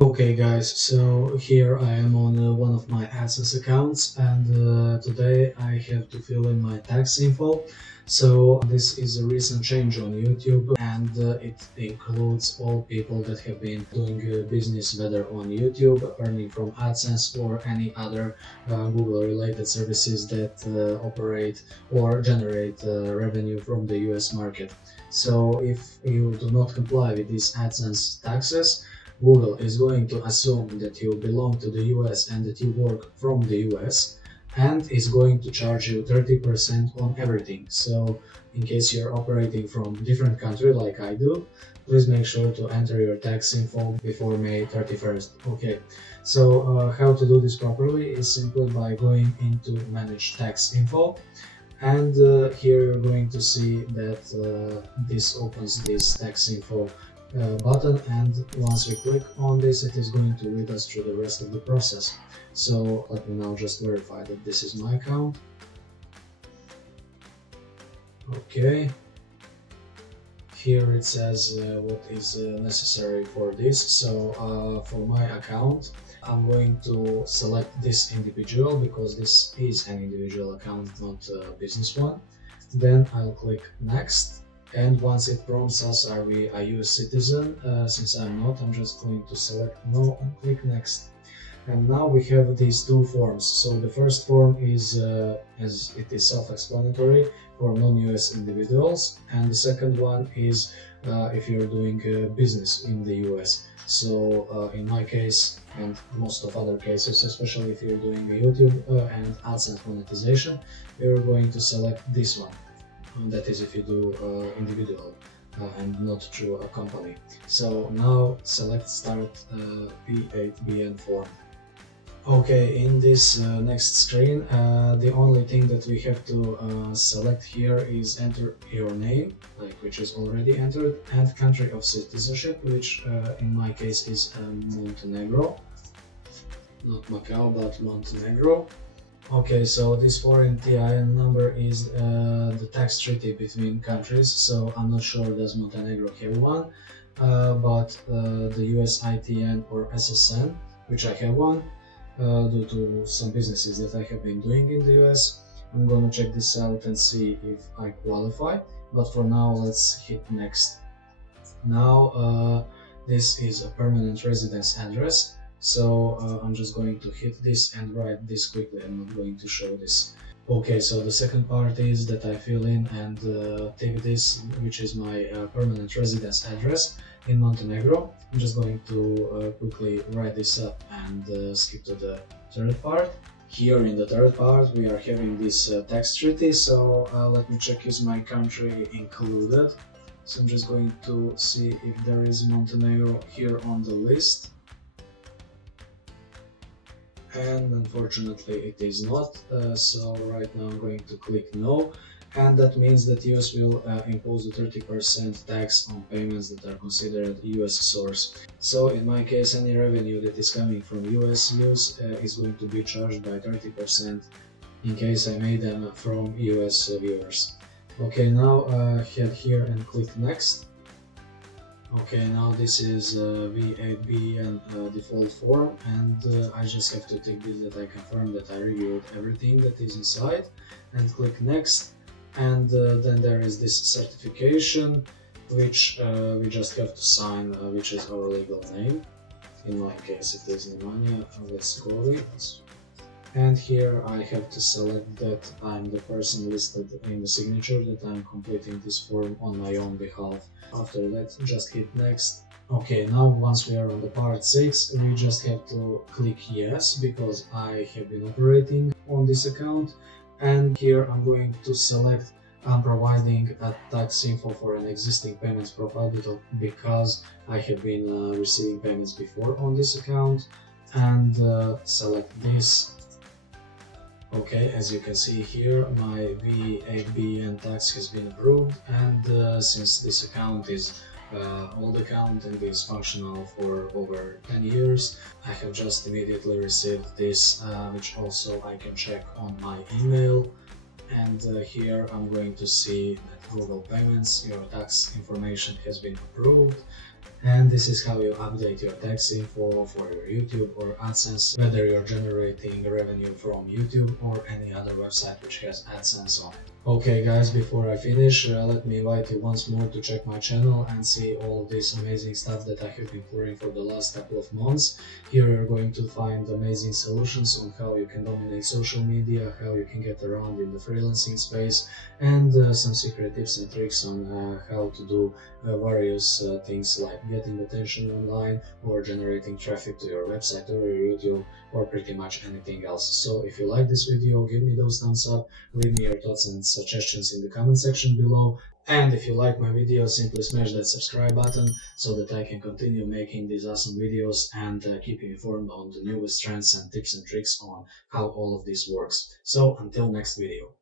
Okay guys, so here I am on one of my Adsense accounts, and today I have to fill in my tax info. So this is a recent change on YouTube, and it includes all people that have been doing business whether on YouTube, earning from Adsense or any other Google related services that operate or generate revenue from the US market. So if you do not comply with these Adsense taxes, Google is going to assume that you belong to the US and that you work from the US, and is going to charge you 30% on everything. So in case you're operating from different country like I do, please make sure to enter your tax info before May 31st. Okay, so how to do this properly is simply by going into Manage Tax Info, and here you're going to see that this opens this tax info button, and once we click on this, it is going to lead us through the rest of the process. So let me now just verify that this is my account. Okay, here it says what is necessary for this. So for my account, I'm going to select this individual because this is an individual account, not a business one. Then I'll click next, and once it prompts us, are we a US citizen? Since I'm not, I'm just going to select no and click next. And now we have these two forms. So the first form is, as it is self-explanatory, for non-US individuals, and the second one is if you're doing business in the US. So in my case, and most of other cases, especially if you're doing YouTube and AdSense monetization, you're going to select this one. That is if you do individual and not through a company. So now select Start V8BN form. Okay, in this next screen, the only thing that we have to select here is enter your name, which is already entered, and country of citizenship, which in my case is Montenegro, not Macau, but Montenegro. Okay, so this foreign TIN number is the tax treaty between countries, so I'm not sure does Montenegro have one, but the US ITN or SSN, which I have one, due to some businesses that I have been doing in the US. I'm gonna check this out and see if I qualify, but for now let's hit next. Now this is a permanent residence address, so I'm just going to hit this and write this quickly. I'm not going to show this. Okay, so the second part is that I fill in and take this, which is my permanent residence address in Montenegro. I'm just going to quickly write this up and skip to the third part. Here in the third part we are having this tax treaty, so let me check is my country included. So I'm just going to see if there is Montenegro here on the list. And unfortunately it is not, so right now I'm going to click no, and that means that US will impose a 30% tax on payments that are considered US source. So in my case, any revenue that is coming from US use is going to be charged by 30% in case I made them from US viewers. Okay, now head here and click next. Okay, now this is V8BN default form, and I just have to tick this that I confirm that I reviewed everything that is inside, and click next. And then there is this certification, which we just have to sign, which is our legal name. In my case it is Nemanja Leskovic. And here I have to select that I'm the person listed in the signature, that I'm completing this form on my own behalf. After that, just hit next. Okay, now once we are on the part 6, we just have to click yes, because I have been operating on this account. And here I'm going to select I'm providing a tax info for an existing payments profile because I have been receiving payments before on this account, and select this. Okay, as you can see here, my V8BN tax has been approved, and since this account is old account and is functional for over 10 years, I have just immediately received this, which also I can check on my email. and here I'm going to see that Google Payments, your tax information has been approved. And this is how you update your tax info for your YouTube or Adsense, whether you're generating revenue from YouTube or any other website which has Adsense on it. Okay guys, before I finish, let me invite you once more to check my channel and see all of this amazing stuff that I have been pouring for the last couple of months. Here you're going to find amazing solutions on how you can dominate social media, how you can get around in the freelancing space, and some secret tips and tricks on how to do various things like getting attention online or generating traffic to your website or your YouTube or pretty much anything else. So if you like this video, give me those thumbs up, leave me your thoughts and suggestions in the comment section below. And if you like my video, simply smash that subscribe button so that I can continue making these awesome videos and keep you informed on the newest trends and tips and tricks on how all of this works. So until next video.